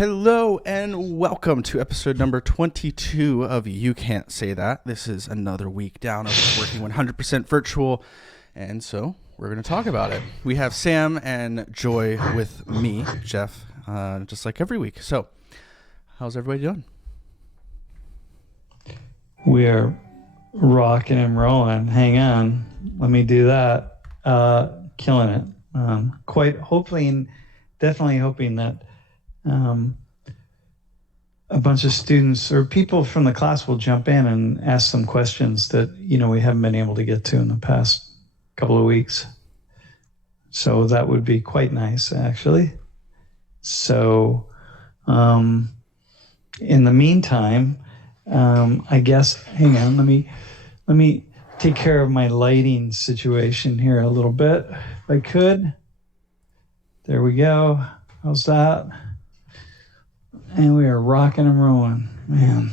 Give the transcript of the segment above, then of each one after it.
Hello and welcome to episode number 22 of You Can't Say That. This is another week down of working 100% virtual, and so we're going to talk about it. We have Sam and Joy with me, Jeff, just like every week. So, how's everybody doing? We are rocking and rolling. Hang on. Let me do that. Killing it. Definitely hoping that a bunch of students or people from the class will jump in and ask some questions that, we haven't been able to get to in the past couple of weeks. So that would be quite nice, actually. So in the meantime, I guess, hang on, let me take care of my lighting situation here a little bit, if I could. There we go. How's that? And we are rocking and rolling, man.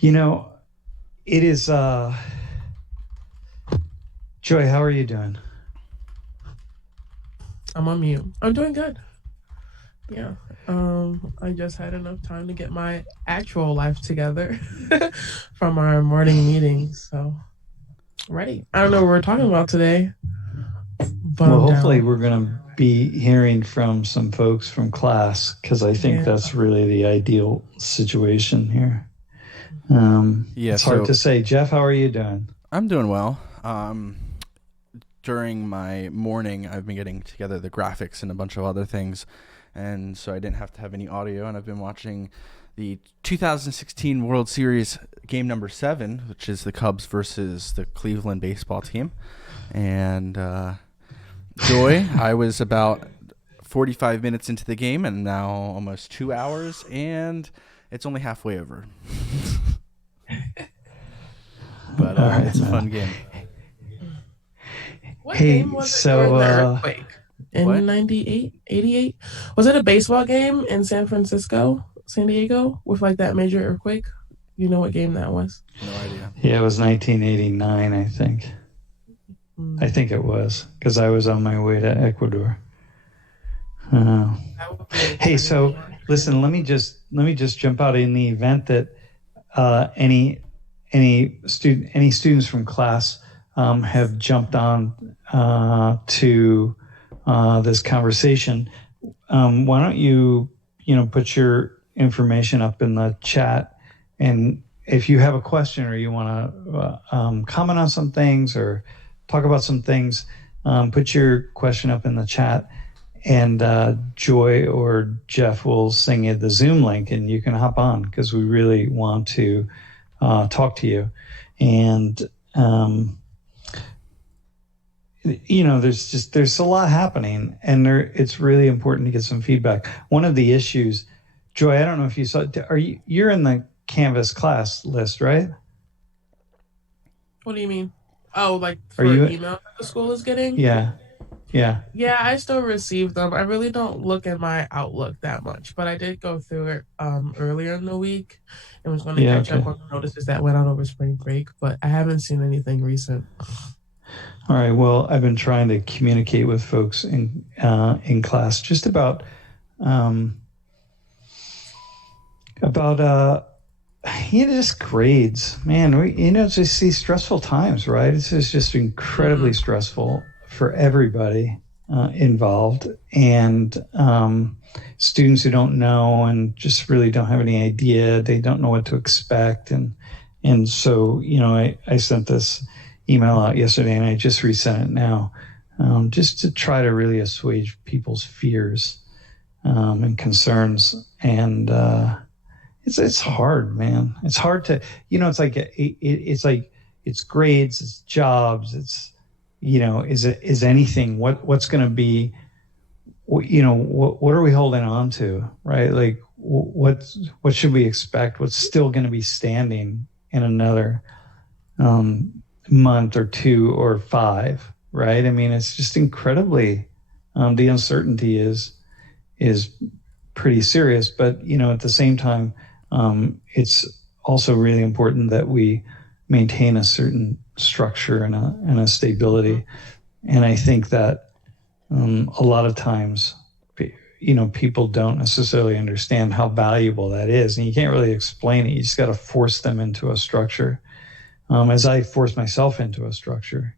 It is, Joy, how are you doing? I'm on mute. I'm doing good. Yeah. I just had enough time to get my actual life together from our morning meetings. So, ready. I don't know what we're talking about today. But well, hopefully we're going to be hearing from some folks from class, because I think that's really the ideal situation here. It's hard to say. Jeff, how are you doing? I'm doing well. During my morning, I've been getting together the graphics and a bunch of other things, and so I didn't have to have any audio, and I've been watching the 2016 World Series game number 7, which is the Cubs versus the Cleveland baseball team. And Joy, I was about 45 minutes into the game and now almost 2 hours, and it's only halfway over. But it's a fun game. What game was it during the earthquake? In 98, 88? Was it a baseball game in San Diego, with like that major earthquake? You know what game that was? No idea. Yeah, it was 1989, I think. I think it was, because I was on my way to Ecuador. Hey, so listen, let me just jump out in the event that any students from class have jumped on to this conversation. Why don't you put your information up in the chat, and if you have a question or you want to comment on some things or talk about some things, put your question up in the chat, and Joy or Jeff will send you the Zoom link and you can hop on, because we really want to talk to you. And there's a lot happening, and it's really important to get some feedback. One of the issues, Joy, I don't know if you saw, you're in the Canvas class list, right? What do you mean? Oh, like for email that the school is getting? Yeah. Yeah, I still receive them. I really don't look at my Outlook that much, but I did go through it earlier in the week and was going to catch up on the notices that went out over spring break, but I haven't seen anything recent. All right. Well, I've been trying to communicate with folks in class just about just grades, man. Just these stressful times, right? It's just incredibly stressful for everybody involved, and students who don't know and just really don't have any idea. They don't know what to expect, and so I sent this email out yesterday, and I just resent it now, just to try to really assuage people's fears and concerns. And it's hard, man. It's hard to, it's grades, it's jobs, it's, is anything, what's going to be, what are we holding on to, right? Like what should we expect? What's still going to be standing in another month or 2 or 5, right? I mean, it's just incredibly, the uncertainty is pretty serious, but at the same time, it's also really important that we maintain a certain structure and a stability. And I think that a lot of times, people don't necessarily understand how valuable that is, and you can't really explain it. You just got to force them into a structure. As I force myself into a structure,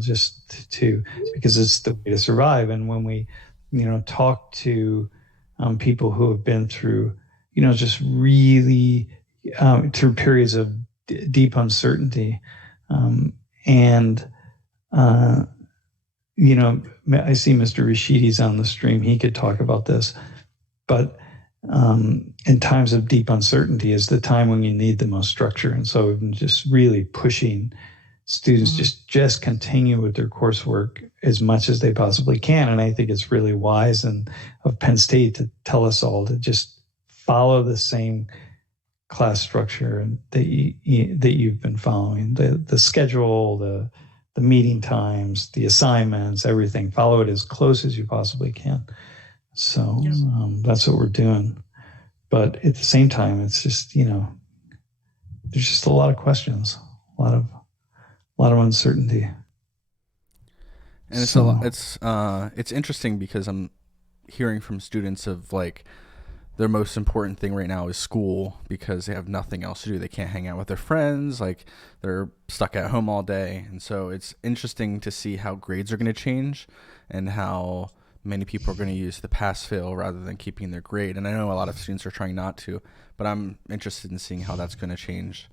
just to because it's the way to survive. And when we, talk to people who have been through, just really through periods of deep uncertainty, and I see Mr. Rashidi's on the stream. He could talk about this, but in times of deep uncertainty is the time when you need the most structure. And so I'm just really pushing students just continue with their coursework as much as they possibly can. And I think it's really wise of Penn State to tell us all to just follow the same class structure that you've been following, the schedule, the meeting times, the assignments, everything. Follow it as close as you possibly can. So that's what we're doing. But at the same time, it's just, there's just a lot of questions, a lot of uncertainty. And it's interesting because I'm hearing from students of like their most important thing right now is school because they have nothing else to do. They can't hang out with their friends. Like they're stuck at home all day. And so it's interesting to see how grades are going to change and how many people are going to use the pass fail rather than keeping their grade. And I know a lot of students are trying not to, but I'm interested in seeing how that's going to change.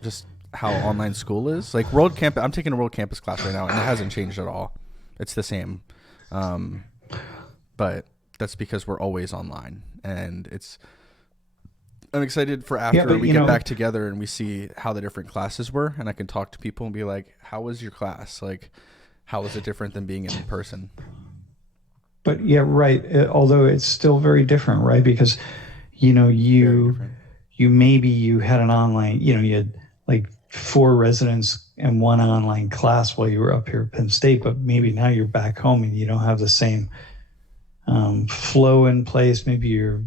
Just how online school is. Like World Campus, I'm taking a World Campus class right now and it hasn't changed at all. It's the same. But that's because we're always online, and I'm excited for after we get back together and we see how the different classes were, and I can talk to people and be like, how was your class? Like, how is it different than being in person? But yeah, right. Although it's still very different, right? Because, you had an online, you had like 4 residents and 1 online class while you were up here at Penn State, but maybe now you're back home and you don't have the same flow in place. Maybe you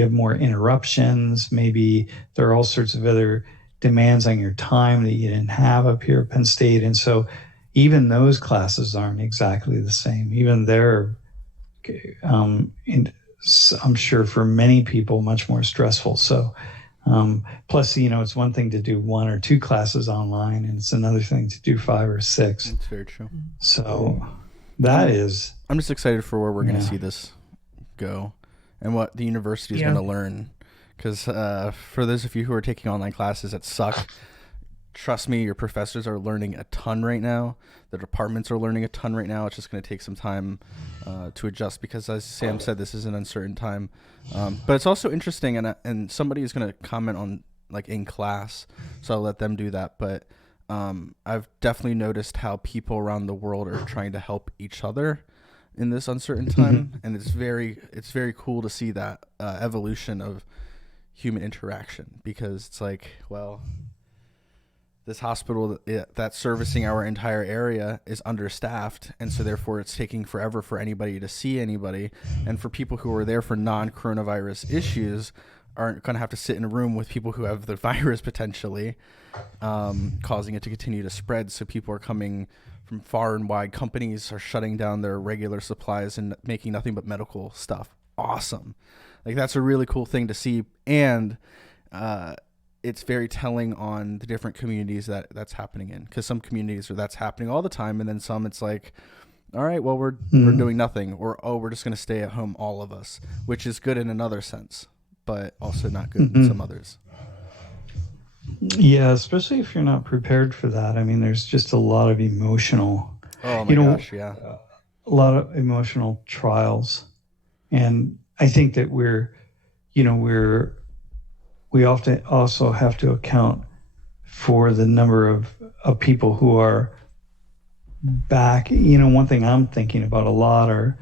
have more interruptions. Maybe there are all sorts of other demands on your time that you didn't have up here at Penn State. And so even those classes aren't exactly the same. Even they're, I'm sure for many people, much more stressful. So plus, it's one thing to do 1 or 2 classes online, and it's another thing to do 5 or 6. That's very true. So I'm just excited for where we're going to see this go and what the university is going to learn. Because for those of you who are taking online classes that suck, trust me, your professors are learning a ton right now. The departments are learning a ton right now. It's just going to take some time to adjust because, as Sam said, this is an uncertain time. But it's also interesting, and somebody is going to comment on like in class, so I'll let them do that. But I've definitely noticed how people around the world are trying to help each other in this uncertain time, and it's very cool to see that evolution of human interaction, because it's like, well, this hospital that's servicing our entire area is understaffed, and so therefore it's taking forever for anybody to see anybody, and for people who are there for non-coronavirus issues aren't going to have to sit in a room with people who have the virus potentially, causing it to continue to spread. So people are coming from far and wide. Companies are shutting down their regular supplies and making nothing but medical stuff. Awesome. Like, that's a really cool thing to see. And it's very telling on the different communities that's happening in, because some communities where that's happening all the time, and then some it's like, all right, well, we're doing nothing, or, oh, we're just going to stay at home, all of us, which is good in another sense, but also not good in some others. Yeah, especially if you're not prepared for that. I mean, there's just a lot of emotional, oh my gosh, yeah, a lot of emotional trials. And I think that we often also have to account for the number of people who are back. One thing I'm thinking about a lot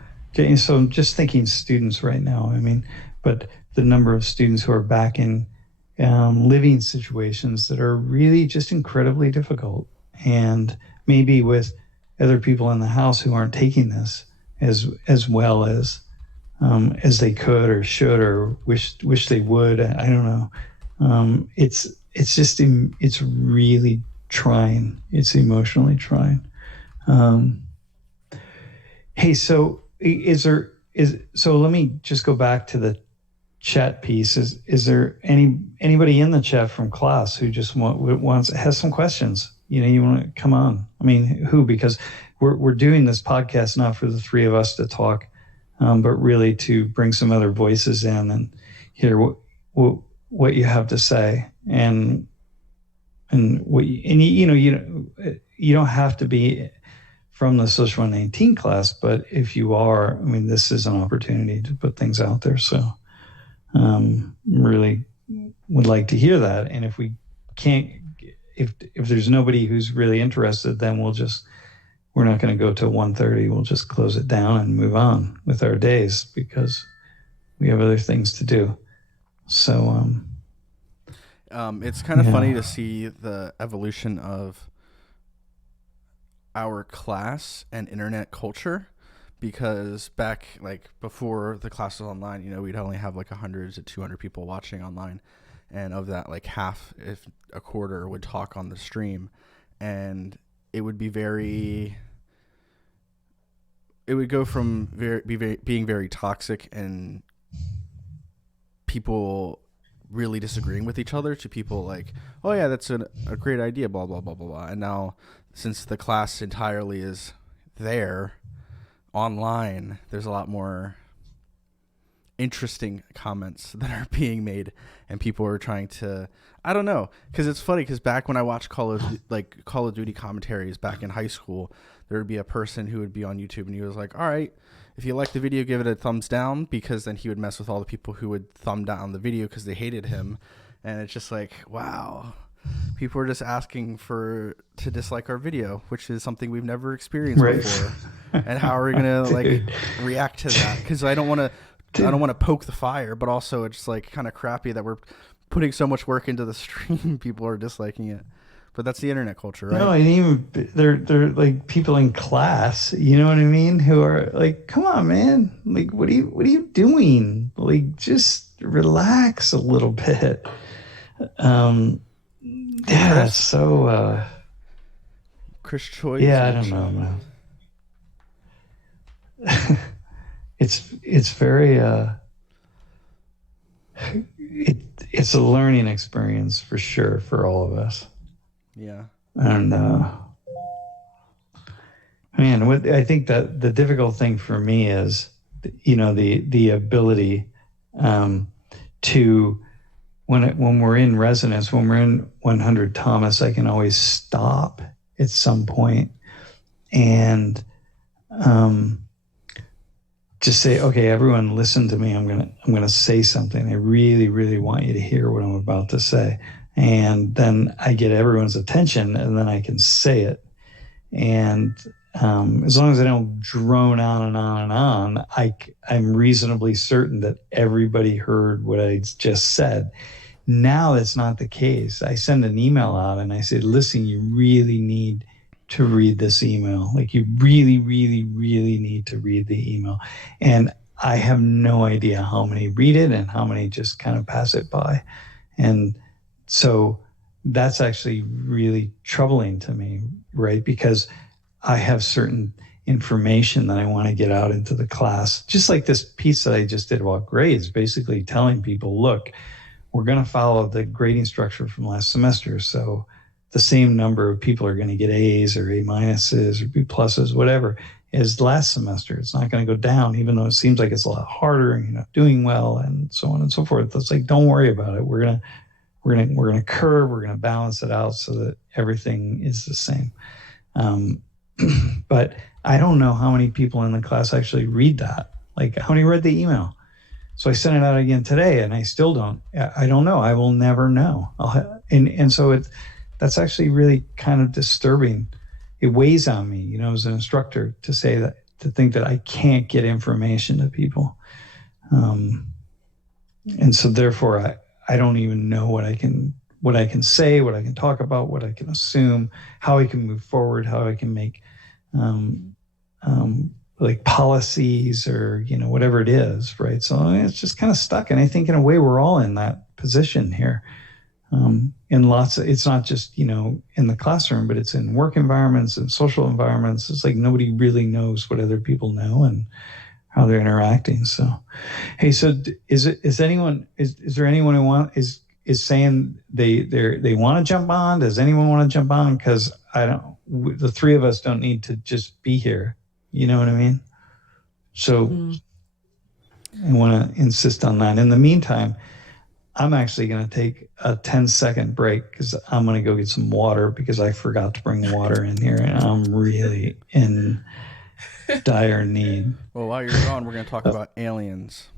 so I'm just thinking students right now. I mean, but the number of students who are back in living situations that are really just incredibly difficult, and maybe with other people in the house who aren't taking this as well as they could or should or wish they would. I don't know. It's really trying. It's emotionally trying. Hey, so is there so let me just go back to the chat piece. Is there anybody in the chat from class who just has some questions? You want to come on? I mean, who? Because we're doing this podcast not for the three of us to talk, but really to bring some other voices in and hear what you have to say, and you don't have to be from the Social 119 class, but if you are, I mean, this is an opportunity to put things out there. So really would like to hear that. And if we can't, if there's nobody who's really interested, then we're not going to go to 1:30. We'll just close it down and move on with our days because we have other things to do. So it's kind of funny to see the evolution of our class and internet culture, because back before the class was online, we'd only have 100 to 200 people watching online, and of that half, if a quarter, would talk on the stream, and it would be it would go from being very toxic and people really disagreeing with each other to people oh yeah, that's a great idea, blah blah blah blah blah. And now, since the class entirely is there online, there's a lot more interesting comments that are being made, and people are trying to, I don't know, because it's funny, because back when I watched Call of Duty commentaries back in high school, there would be a person who would be on YouTube and he was like, all right, if you like the video, give it a thumbs down, because then he would mess with all the people who would thumb down the video because they hated him. And it's just wow, people are just asking to dislike our video, which is something we've never experienced before. And how are we gonna react to that? Because I don't want to poke the fire, but also it's kind of crappy that we're putting so much work into the stream. People are disliking it, but that's the internet culture, right? No, and even they're people in class, you know what I mean, who are come on, man, what are you doing? Just relax a little bit. Yeah, so Chris Choi. Yeah, I don't know, man. It's very it's a learning experience for sure for all of us. Yeah. And man, I think that the difficult thing for me is the ability to when we're in resonance, when we're in 100 Thomas, I can always stop at some point and just say, okay, everyone listen to me. I'm gonna say something. I really, really want you to hear what I'm about to say. And then I get everyone's attention, and then I can say it. And as long as I don't drone on and on and on, I'm reasonably certain that everybody heard what I just said. Now that's not the case. I send an email out and I say, listen, you really need to read this email. You really, really, really need to read the email. And I have no idea how many read it and how many just kind of pass it by. And so that's actually really troubling to me, right? Because I have certain information that I want to get out into the class. Just like this piece that I just did about grades, basically telling people, look, we're going to follow the grading structure from last semester. So the same number of people are going to get A's or A minuses or B pluses, whatever, as last semester. It's not going to go down, even though it seems like it's a lot harder and you're not doing well and so on and so forth. It's don't worry about it. We're going to curve, we're going to balance it out so that everything is the same. But I don't know how many people in the class actually read that. How many read the email? So I sent it out again today, and I still don't. I don't know. I will never know. And so that's actually really kind of disturbing. It weighs on me, as an instructor, to think that I can't get information to people. And so therefore, I don't even know what I can say, what I can talk about, what I can assume, how I can move forward, how I can make policies or whatever it is, right? So it's just kind of stuck, and I think in a way we're all in that position here. It's not just in the classroom, but it's in work environments and social environments. It's nobody really knows what other people know, and interacting. So, hey, so is there anyone who is saying they want to jump on? Does anyone want to jump on? Because the three of us don't need to just be here. You know what I mean? So I want to insist on that. In the meantime, I'm actually going to take a 10-second break because I'm going to go get some water because I forgot to bring water in here and I'm really in dire need. Well, while you're gone, we're going to talk about aliens.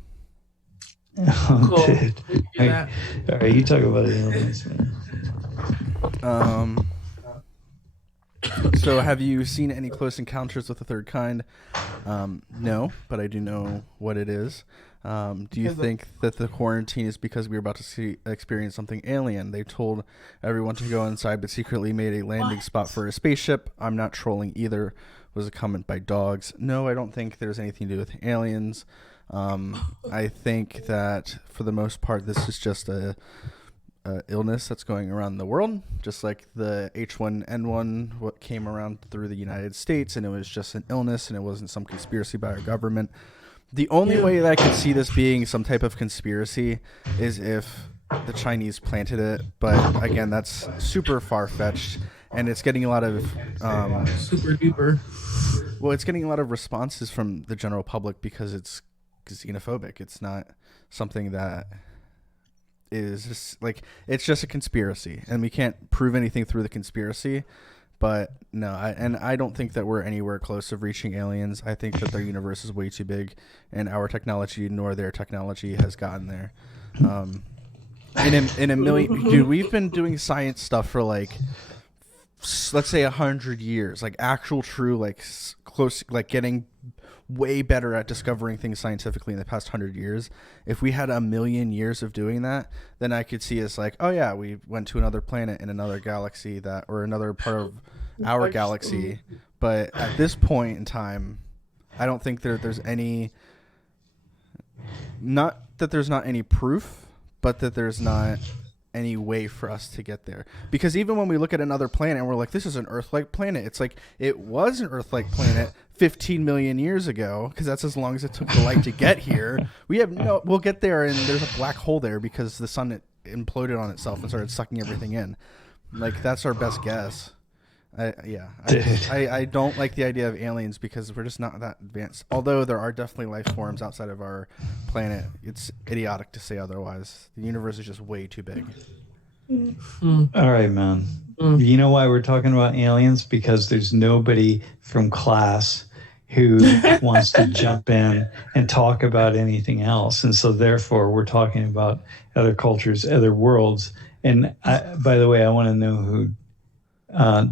Oh, Cool. dude. All right, you talk about aliens, man. So have you seen any Close Encounters with the Third Kind? No, but I do know what it is. Do you think that the quarantine is because we were about to experience something alien? They told everyone to go inside, but secretly made a landing spot for a spaceship. I'm not trolling either, was a comment by Dogs. No, I don't think there's anything to do with aliens. I think that for the most part, this is just a illness that's going around the world, just like the H1N1 what came around through the United States, and it was just an illness and it wasn't some conspiracy by our government. The only way that I could see this being some type of conspiracy is if the Chinese planted it, but again, that's super far-fetched, and it's getting a lot of super duper. Well, it's getting a lot of responses from the general public because it's xenophobic. It's not something that is just like, it's just a conspiracy, and we can't prove anything through the conspiracy. But no, I don't think that we're anywhere close of reaching aliens. I think that their universe is way too big, and our technology nor their technology has gotten there. In a million, dude, we've been doing science stuff for like, let's say 100 years, like actual true, like close, like getting way better at discovering things scientifically in the past 100 years. If we had 1,000,000 years of doing that, then I could see us like, oh yeah, we went to another planet in another galaxy or another part of our galaxy. But at this point in time, I don't think there's any, not that there's not any proof, but that there's not any way for us to get there. Because even when we look at another planet and we're like, this is an Earth-like planet, it's like, it was an Earth-like planet 15 million years ago, because that's as long as it took the light to get here. We'll get there, and there's a black hole there because the sun imploded on itself and started sucking everything in. Like, that's our best guess. I don't like the idea of aliens because we're just not that advanced. Although there are definitely life forms outside of our planet, it's idiotic to say otherwise. The universe is just way too big. All right, man. You know why we're talking about aliens? Because there's nobody from class who wants to jump in and talk about anything else. And so therefore we're talking about other cultures, other worlds. And by the way, I want to know who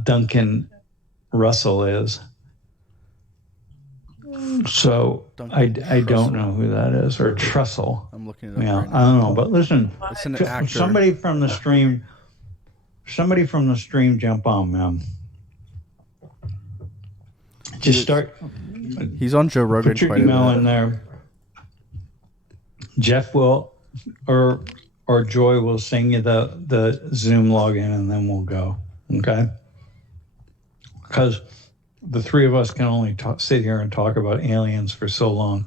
Duncan Russell is. So I don't know who that is, or Trussell. I'm looking it up. Yeah, right now. I don't know. But listen, It's an actor. somebody from the stream, jump on, man. Just start. He's on Joe Rogan Put your quite email a bit. in there. Jeff will, or Joy will send you the Zoom login, and then we'll go. Okay? Because the three of us can only sit here and talk about aliens for so long.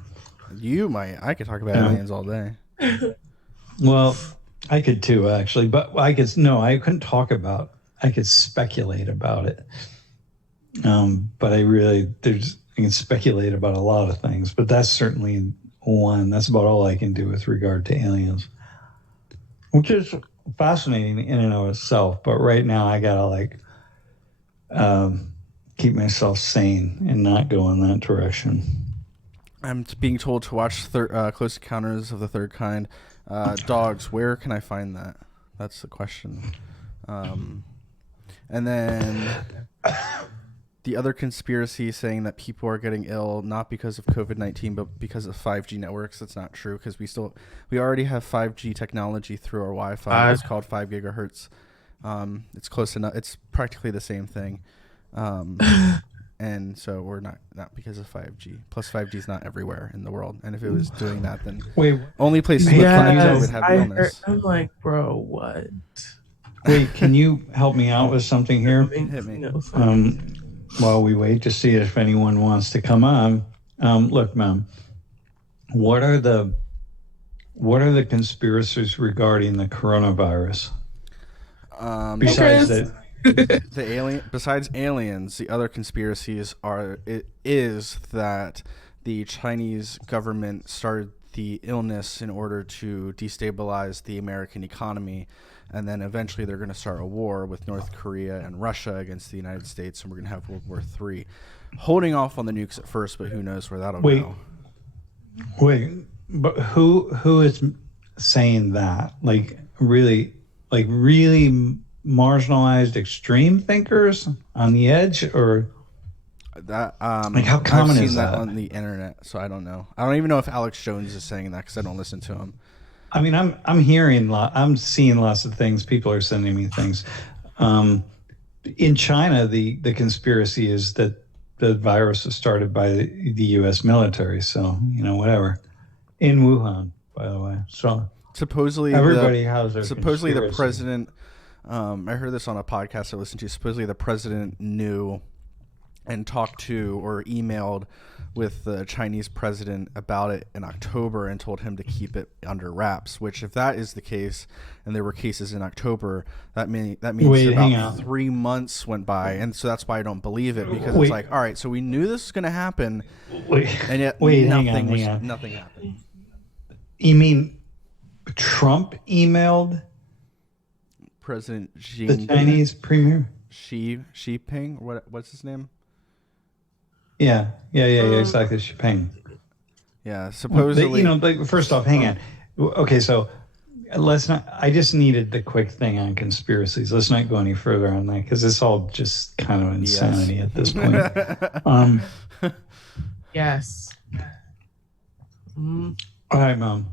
I could talk about aliens all day. Well, I could too, actually, but I couldn't talk about. I could speculate about it. But I can speculate about a lot of things, but that's certainly one. That's about all I can do with regard to aliens, which is fascinating in and of itself. But right now, I gotta keep myself sane and not go in that direction. I'm being told to watch Close Encounters of the Third Kind. Dogs, where can I find that? That's the question. And then the other conspiracy saying that people are getting ill not because of COVID-19 but because of 5G networks. That's not true, because we already have 5G technology through our Wi-Fi. It's called 5 gigahertz. It's close enough. It's practically the same thing. And so we're not because of 5G. Plus 5G is not everywhere in the world. And if it was doing that, then only places with 5G would have the illness. I'm like, bro, what? Wait, can you help me out with something here? Hit me. While we wait to see if anyone wants to come on. Look, ma'am, What are the conspiracies regarding the coronavirus? Besides that, besides aliens, the other conspiracies is that the Chinese government started the illness in order to destabilize the American economy, and then eventually they're going to start a war with North Korea and Russia against the United States, and we're going to have World War III. Holding off on the nukes at first, but who knows where that'll go. Wait, but who is saying that? Like really marginalized extreme thinkers on the edge, or that like how common I've seen is that on the internet? So I don't know. I don't even know if Alex Jones is saying that because I don't listen to him. I mean, I'm seeing lots of things. People are sending me things. In China, the conspiracy is that the virus was started by the U.S. military. So whatever. In Wuhan, by the way. So supposedly everybody has their supposedly conspiracy. the president. I heard this on a podcast I listened to. Supposedly the president knew and talked to or emailed with the Chinese president about it in October and told him to keep it under wraps, which if that is the case, and there were cases in October, that means about 3 months went by. And so that's why I don't believe it, because it's like, all right, so we knew this was going to happen, and yet nothing happened. You mean Trump emailed President Xi, the Chinese premier? Xi Jinping? What's his name? Yeah, exactly. Xipeng. Yeah, supposedly. First off, hang on. Okay, so let's not. I just needed the quick thing on conspiracies. Let's not go any further on that because it's all just kind of insanity at this point. Yes. All right, Mom.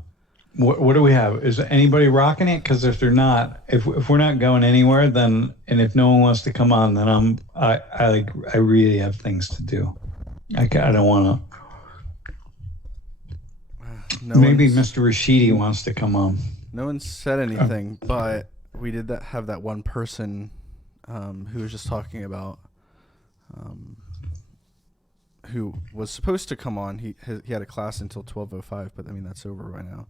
What do we have? Is anybody rocking it? Because if they're not, if we're not going anywhere, then, and if no one wants to come on, then I really have things to do. I don't want to. Maybe Mr. Rashidi wants to come on. No one said anything, but we did have that one person who was just talking about who was supposed to come on. He had a class until 12:05, but I mean that's over by now.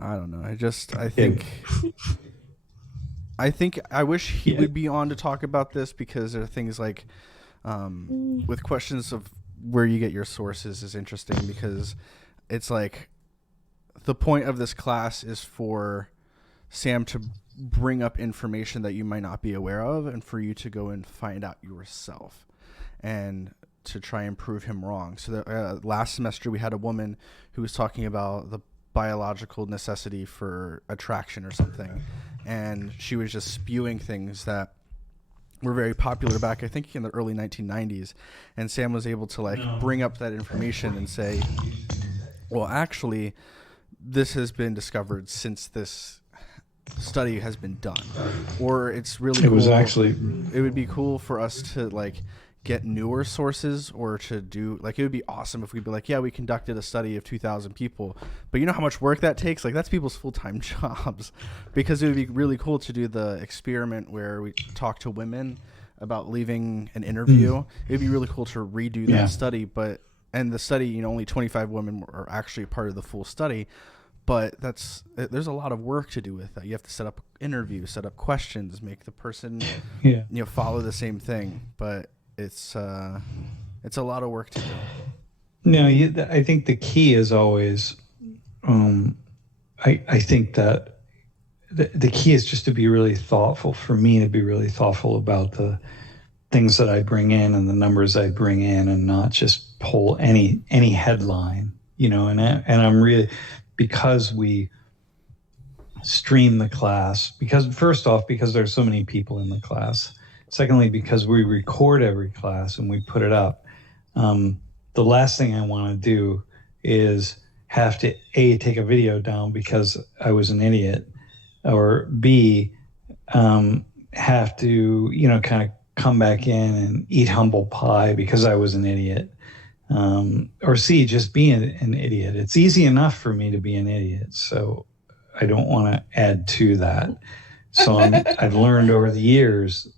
I don't know. I think I wish he would be on to talk about this, because there are things like with questions of where you get your sources is interesting, because it's like the point of this class is for Sam to bring up information that you might not be aware of, and for you to go and find out yourself and to try and prove him wrong. So last semester we had a woman who was talking about the biological necessity for attraction or something, and she was just spewing things that were very popular back, I think, in the early 1990s, and Sam was able to bring up that information and say, well, actually this has been discovered since this study has been done, or it's really cool. It would be cool for us to get newer sources, or to do it would be awesome if we'd be like, yeah, we conducted a study of 2,000 people, but you know how much work that takes? That's people's full-time jobs. Because it would be really cool to do the experiment where we talk to women about leaving an interview. It'd be really cool to redo that study, and the study, only 25 women are actually a part of the full study, but there's a lot of work to do with that. You have to set up interviews, set up questions, make the person follow the same thing, but it's a lot of work to do. No, I think the key is always, I think that the key is just to be really thoughtful. For me, to be really thoughtful about the things that I bring in and the numbers I bring in, and not just pull any headline, And I'm really, because we stream the class, because there's so many people in the class. Secondly, because we record every class and we put it up. The last thing I want to do is have to A, take a video down because I was an idiot, or B, have to, kind of come back in and eat humble pie because I was an idiot. Or C, just be an idiot. It's easy enough for me to be an idiot, so I don't want to add to that. So I've learned over the years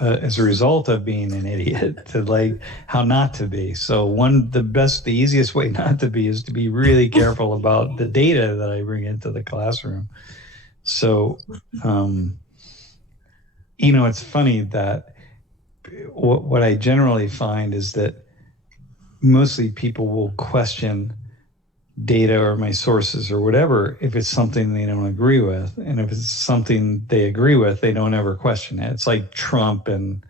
as a result of being an idiot, to like how not to be. So the easiest way not to be is to be really careful about the data that I bring into the classroom. So, it's funny that what I generally find is that mostly people will question data or my sources or whatever if it's something they don't agree with, and if it's something they agree with, they don't ever question it. It's like Trump and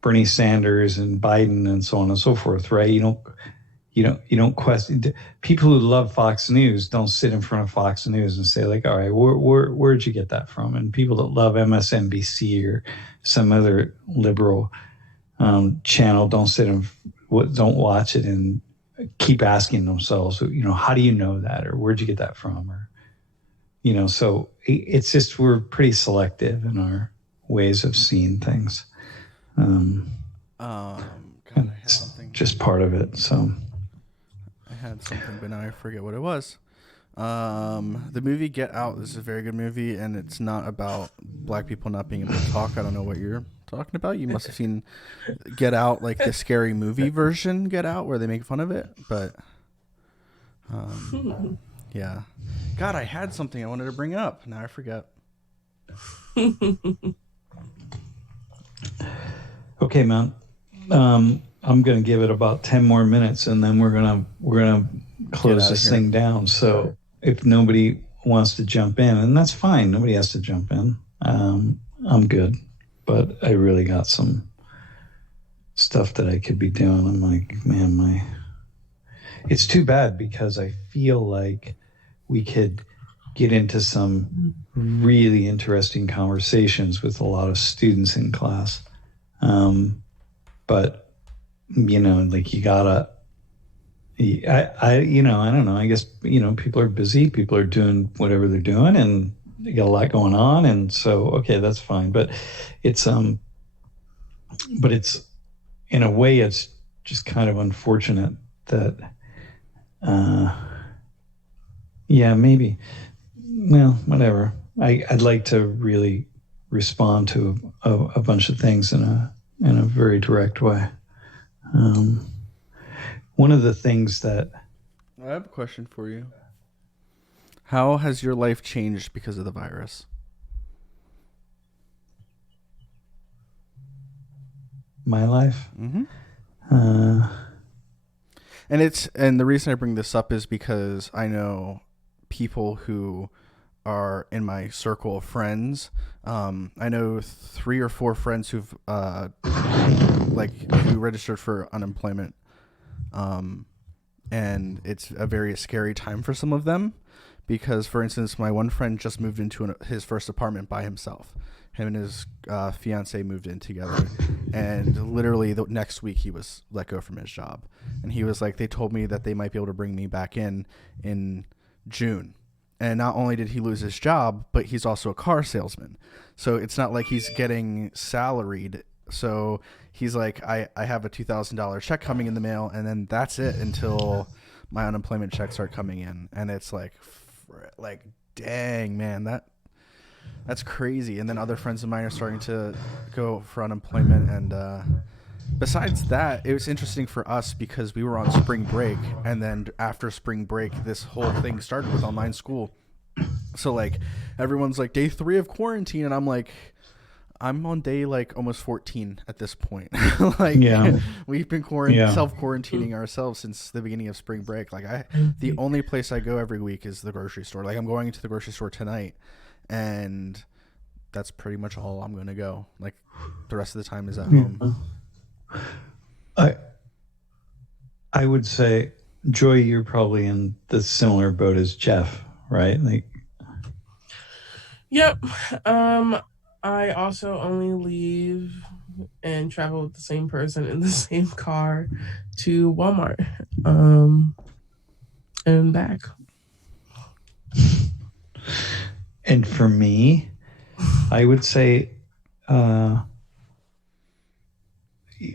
Bernie Sanders and Biden and so on and so forth, right? You don't question. People who love Fox News don't sit in front of Fox News and say like, all right, where'd you get that from? And people that love MSNBC or some other liberal channel don't watch it and keep asking themselves, how do you know that, or where'd you get that from, or so it's just we're pretty selective in our ways of seeing things. God, I had something. Just part of it. So I had something, but now I forget what it was. The movie Get Out is a very good movie, and it's not about black people not being able to talk. I don't know what you're talking about. You must have seen Get Out, like the scary movie version Get Out, where they make fun of it. But yeah, God, I had something I wanted to bring up. Now I forget. Okay, man. I'm gonna give it about 10 more minutes, and then we're gonna close this thing down. So if nobody wants to jump in, and that's fine, nobody has to jump in. I'm good, but I really got some stuff that I could be doing. I'm like, man, it's too bad, because I feel like we could get into some really interesting conversations with a lot of students in class. But like you gotta, I don't know. I guess, people are busy. People are doing whatever they're doing, and they got a lot going on. And so, okay, that's fine. But it's in a way, it's just kind of unfortunate that, maybe, well, whatever. I'd like to really respond to a bunch of things in a very direct way. One of the things that I have a question for you. How has your life changed because of the virus? My life? Mm-hmm. And the reason I bring this up is because I know people who are in my circle of friends. I know 3 or 4 friends who've who registered for unemployment. And it's a very scary time for some of them, because, for instance, my one friend just moved into his first apartment by himself. Him and his fiance moved in together, and literally the next week he was let go from his job. And he was like, they told me that they might be able to bring me back in June. And not only did he lose his job, but he's also a car salesman. So it's not like he's getting salaried. So he's like, I have a $2,000 check coming in the mail, and then that's it until my unemployment checks start coming in. And it's like, dang, man, that's crazy. And then other friends of mine are starting to go for unemployment. And besides that, it was interesting for us because we were on spring break, and then after spring break, this whole thing started with online school. So like everyone's like day 3 of quarantine, and I'm like, I'm on day like almost 14 at this point. We've been self-quarantining ourselves since the beginning of spring break. The only place I go every week is the grocery store. Like I'm going to the grocery store tonight, and that's pretty much all I'm going to go. Like the rest of the time is at home. I would say, Joy, you're probably in the similar boat as Jeff, right? Yep. I also only leave and travel with the same person in the same car to Walmart, and back. And for me, I would say,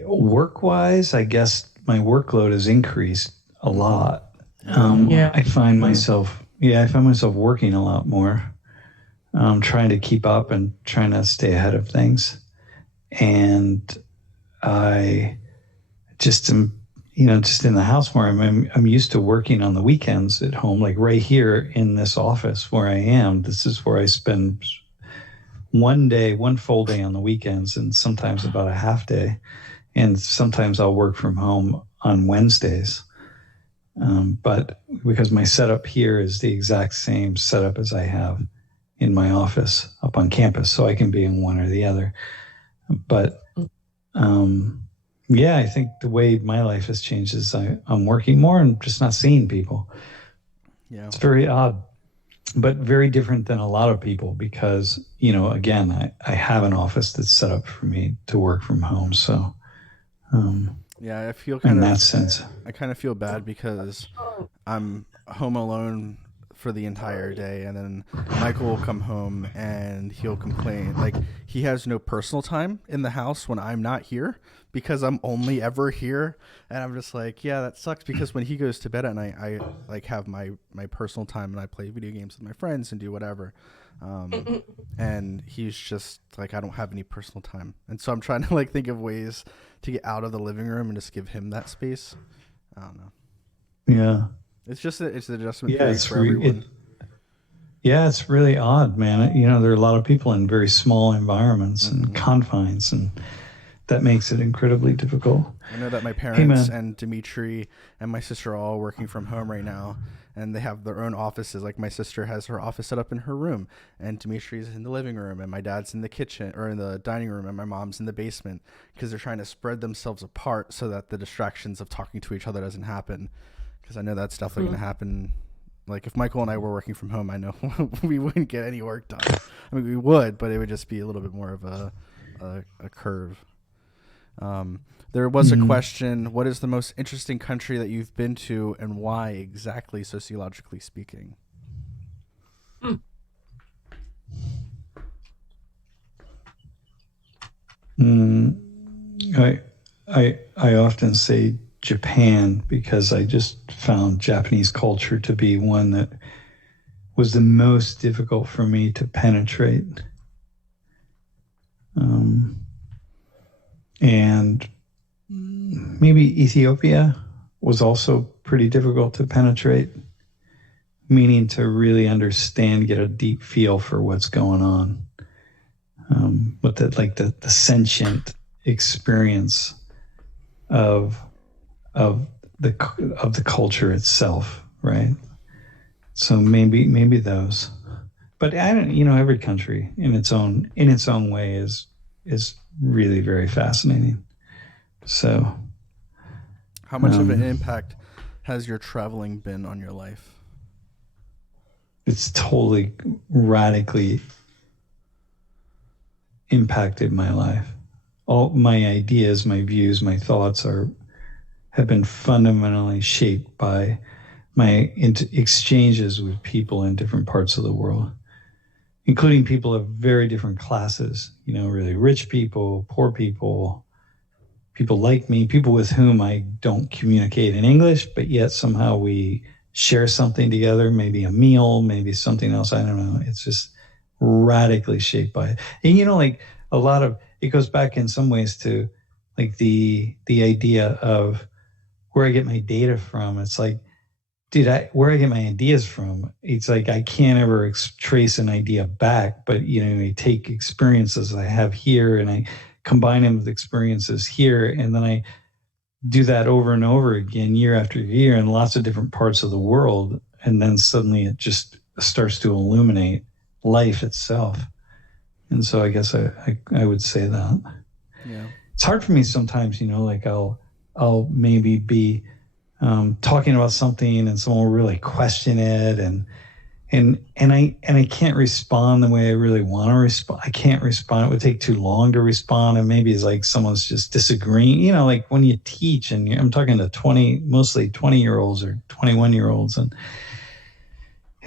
work-wise, I guess my workload has increased a lot. I find myself working a lot more, trying to keep up and trying to stay ahead of things. and I just am, just in the house more. I'm used to working on the weekends at home, like right here in this office where I am. This is where I spend one full day on the weekends, and sometimes about a half day. And sometimes I'll work from home on Wednesdays. But because my setup here is the exact same setup as I have in my office up on campus, so I can be in one or the other. But I think the way my life has changed is I'm working more and just not seeing people. Yeah. It's very odd, but very different than a lot of people because, again, I have an office that's set up for me to work from home. So, I feel in that sense, I kind of feel bad because I'm home alone for the entire day, and then Michael will come home and he'll complain like he has no personal time in the house when I'm not here because I'm only ever here. And I'm just like, yeah, that sucks, because when he goes to bed at night, I like have my personal time and I play video games with my friends and do whatever. And he's just like, I don't have any personal time. And so I'm trying to like think of ways to get out of the living room and just give him that space. I don't know. Yeah. It's just it's an adjustment period for everyone. It's really odd, man. There are a lot of people in very small environments and confines, and that makes it incredibly difficult. I know that my parents and Dimitri and my sister are all working from home right now, and they have their own offices. Like my sister has her office set up in her room, and Dimitri's in the living room, and my dad's in the kitchen or in the dining room, and my mom's in the basement, because they're trying to spread themselves apart so that the distractions of talking to each other doesn't happen. Because I know that's definitely going to happen. Like if Michael and I were working from home, I know we wouldn't get any work done. I mean, we would, but it would just be a little bit more of a curve. There was a question: what is the most interesting country that you've been to, and why exactly, sociologically speaking? I often say Japan, because I just found Japanese culture to be one that was the most difficult for me to penetrate. And maybe Ethiopia was also pretty difficult to penetrate, meaning to really understand, get a deep feel for what's going on. But the sentient experience of the culture itself, right? So maybe those, but I don't. Every country in its own way is really very fascinating. So, how much of an impact has your traveling been on your life? It's totally radically impacted my life. All my ideas, my views, my thoughts have been fundamentally shaped by my exchanges with people in different parts of the world, including people of very different classes, really rich people, poor people, people like me, people with whom I don't communicate in English, but yet somehow we share something together, maybe a meal, maybe something else. I don't know. It's just radically shaped by it. And, like a lot of, it goes back in some ways to like the idea of where I get my data from. It's like, dude, where I get my ideas from, it's like I can't ever trace an idea back, but I take experiences I have here and I combine them with experiences here, and then I do that over and over again, year after year, in lots of different parts of the world, and then suddenly it just starts to illuminate life itself. And so I guess I would say that. Yeah, it's hard for me sometimes, like I'll maybe be talking about something and someone will really question it, and I can't respond the way I really want to respond. I can't respond. It would take too long to respond, and maybe it's like someone's just disagreeing. Like when you teach, and I'm talking to mostly 20-year-olds or 21-year-olds, and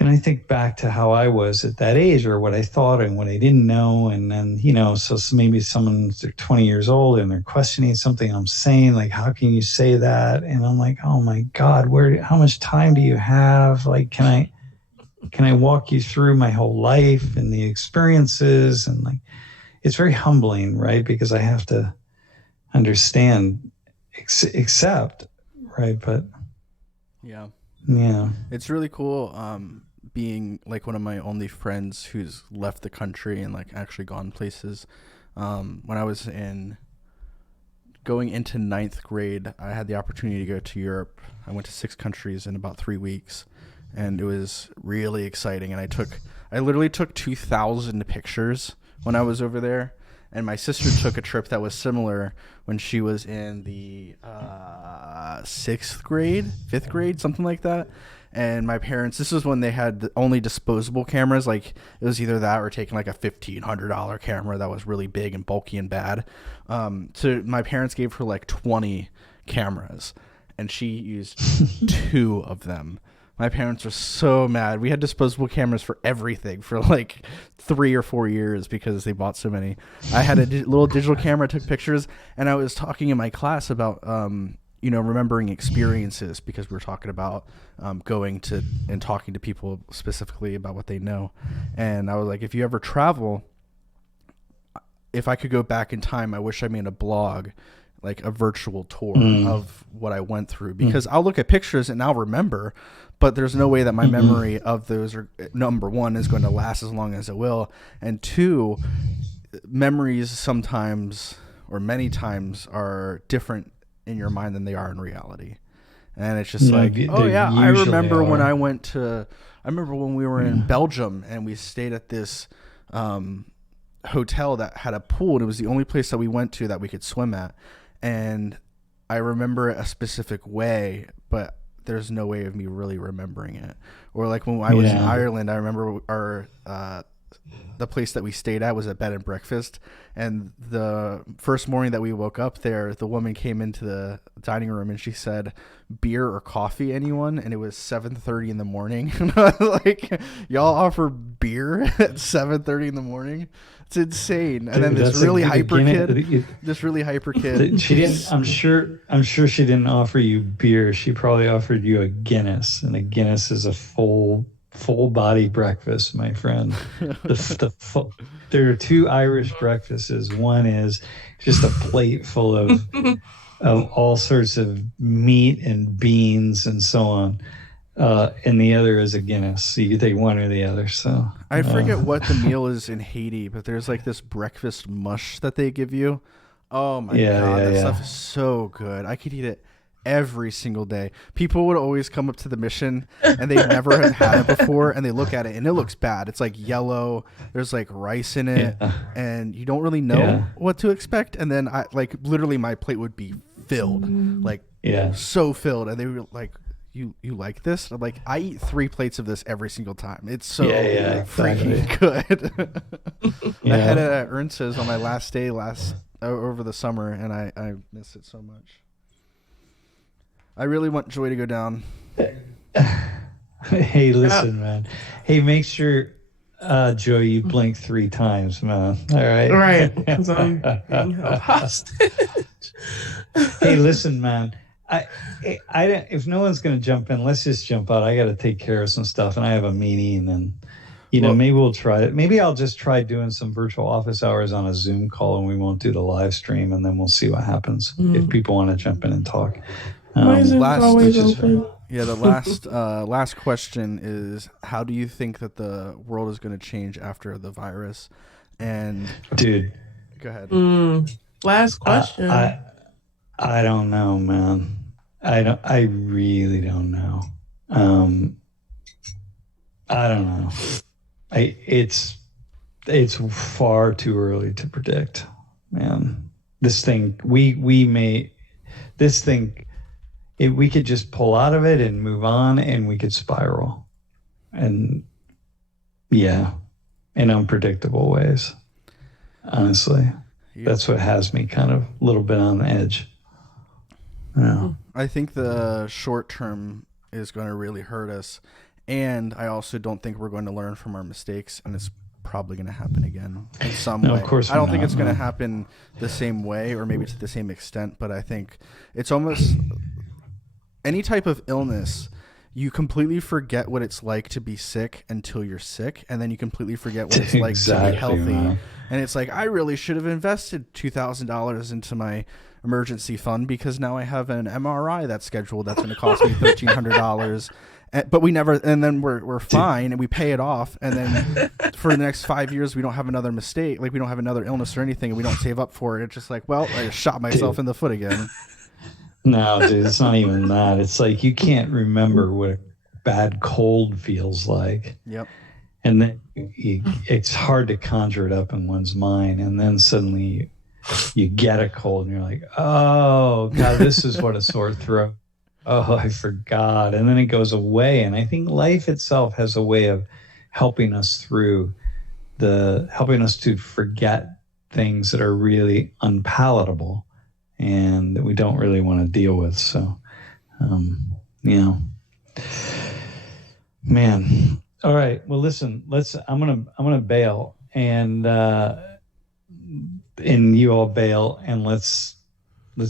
I think back to how I was at that age, or what I thought and what I didn't know. And then, so maybe someone's 20 years old and they're questioning something I'm saying, like, how can you say that? And I'm like, oh my God, how much time do you have? Like, can I walk you through my whole life and the experiences? And like, it's very humbling, right? Because I have to understand, accept, right? But Yeah. yeah, It's really cool being like one of my only friends who's left the country and like actually gone places. When I was going into ninth grade, I had the opportunity to go to Europe. I went to 6 countries in about 3 weeks, and it was really exciting. And I literally took 2,000 pictures when I was over there. And my sister took a trip that was similar when she was in the 6th grade, 5th grade, something like that. And my parents, this was when they had only disposable cameras. Like, it was either that or taking like a $1,500 camera that was really big and bulky and bad. So my parents gave her like 20 cameras, and she used 2 of them. My parents were so mad. We had disposable cameras for everything for like 3 or 4 years because they bought so many. I had a little digital camera, took pictures, and I was talking in my class about, remembering experiences, because we were talking about going to and talking to people specifically about what they know. And I was like, if you ever travel, if I could go back in time, I wish I made a blog, like a virtual tour of what I went through, because I'll look at pictures and I'll remember, but there's no way that my memory of those are, number one, is going to last as long as it will. And 2, memories sometimes or many times are different in your mind than they are in reality. And it's just I remember when I remember when we were in Belgium and we stayed at this hotel that had a pool, and it was the only place that we went to that we could swim at. And I remember it a specific way, but there's no way of me really remembering it. Or like when I was in Ireland, I remember the place that we stayed at was a bed and breakfast, and the first morning that we woke up there, the woman came into the dining room and she said, "Beer or coffee, anyone?" And it was 7:30 in the morning. And I was like, y'all offer beer at 7:30 in the morning? It's insane. And then this really hyper kid. She didn't. I'm sure she didn't offer you beer. She probably offered you a Guinness, and a Guinness is a full body breakfast, my friend. There are 2 Irish breakfasts. One is just a plate full of all sorts of meat and beans and so on. And the other is a Guinness. So you take one or the other. So I forget what the meal is in Haiti, but there's like this breakfast mush that they give you. Oh my God, that stuff is so good. I could eat it every single day. People would always come up to the mission and they never had it before, and they look at it and it looks bad. It's like yellow. There's like rice in it, and you don't really know what to expect. And then literally my plate would be filled, so filled, and they were like, You like this? I'm like, I eat 3 plates of this every single time. It's so freaking good. I had it at Ernst's on my last day over the summer, and I miss it so much. I really want Joy to go down. Hey, listen, man. Hey, make sure, Joy, you blink 3 times, man. All right? All right. Because I'm being held hostage. Hey, listen, man. If no one's going to jump in, let's just jump out. I got to take care of some stuff, and I have a meeting, and maybe we'll try it. Maybe I'll just try doing some virtual office hours on a Zoom call, and we won't do the live stream, and then we'll see what happens if people want to jump in and talk. The last question is, how do you think that the world is going to change after the virus? And dude, go ahead. Last question. I don't know, man. I really don't know. I don't know. It's far too early to predict, man. This thing, we could just pull out of it and move on, and we could spiral, and in unpredictable ways. Honestly, that's what has me kind of a little bit on the edge. Yeah. I think the short term is going to really hurt us, and I also don't think we're going to learn from our mistakes, and it's probably going to happen again in some way. Of course, I don't think it's going to happen the same way, or maybe to the same extent, but I think it's almost any type of illness. you completely forget what it's like to be sick until you're sick, and then you completely forget what it's like to be healthy. Man. And it's like, I really should have invested $2,000 into my emergency fund because now I have an MRI that's scheduled that's going to cost me $1,300. But we never, and then we're fine and we pay it off. And then for the next 5 years, we don't have another mistake. Like we don't have another illness or anything and we don't save up for it. It's just like, well, I just shot myself in the foot again. No, dude, it's not even that. It's like you can't remember what a bad cold feels like. Yep. And then it's hard to conjure it up in one's mind. And then suddenly you get a cold and you're like, oh, God, this is what a sore throat. Oh, I forgot. And then it goes away. And I think life itself has a way of helping us helping us to forget things that are really unpalatable and that we don't really want to deal with. So, man. All right. Well, listen, I'm going to bail and you all bail and let's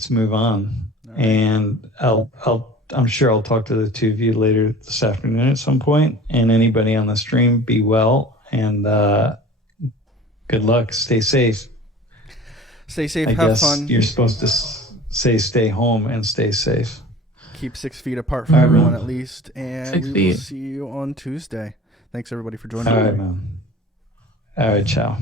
move on. Right. And I'm sure I'll talk to the two of you later this afternoon at some point. And anybody on the stream, be well and good luck. Stay safe. Stay safe. I have guess fun. You're supposed to say stay home and stay safe. Keep 6 feet apart from everyone at least. And we will see you on Tuesday. Thanks everybody for joining. All right, man. All right, ciao.